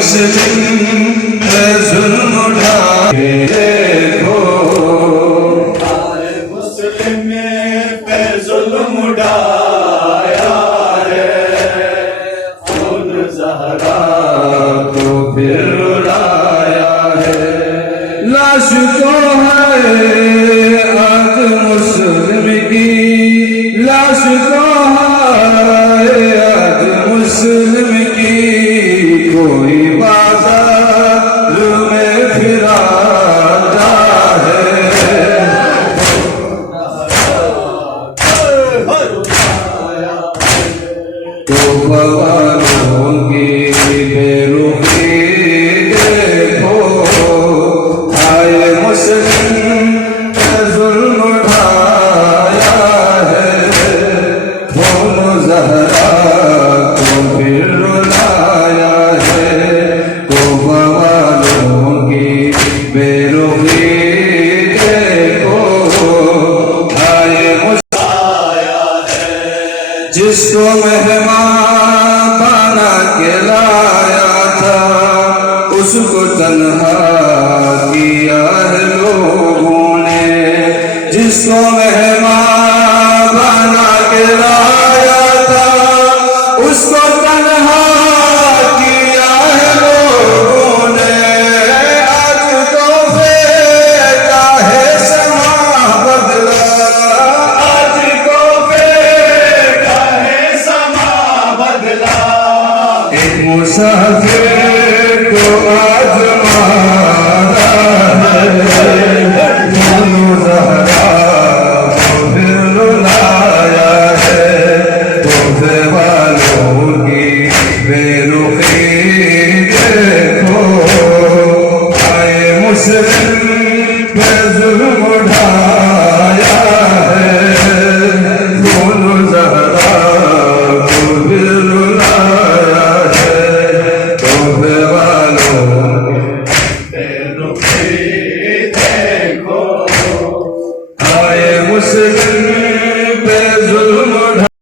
मुस्लिम पे जुल्म उठाए देखो, आए मुस्लिम पे जुल्म उठाया है, खुद ज़हरा को फिर रुलाया है। लाश तो है आज मुस्लिम की, लाश तो है आज मुस्लिम की, कोई बाजार में फिराता है। तो बवालों की बेरुखी देखो, आए मुस्लिम पे जुल्म उठाया है, दोनों ज़हरा को फिर रुलाया है। तो बवालों की बेरुखी देखो, आए जिसको मेहमान बना के लाया था, उसको तन्हा किया है लोगों ने। जिसको मेहमान बना के लाया था, उसको तन्हा किया है लोगों ने। आज तो बेटा है समा बदला, आज तो मुसाफिर को आज मारा है, दोनों ज़हरा को फिर रुलाया है। तोहफे वालों की बेरुखी देखो, आए मुस्लिम पे जुल्म उठाया है, दोनों ज़हरा को फिर रुलाया है। तोहफे वालों बेरुखी देखो, आए मुस्लिम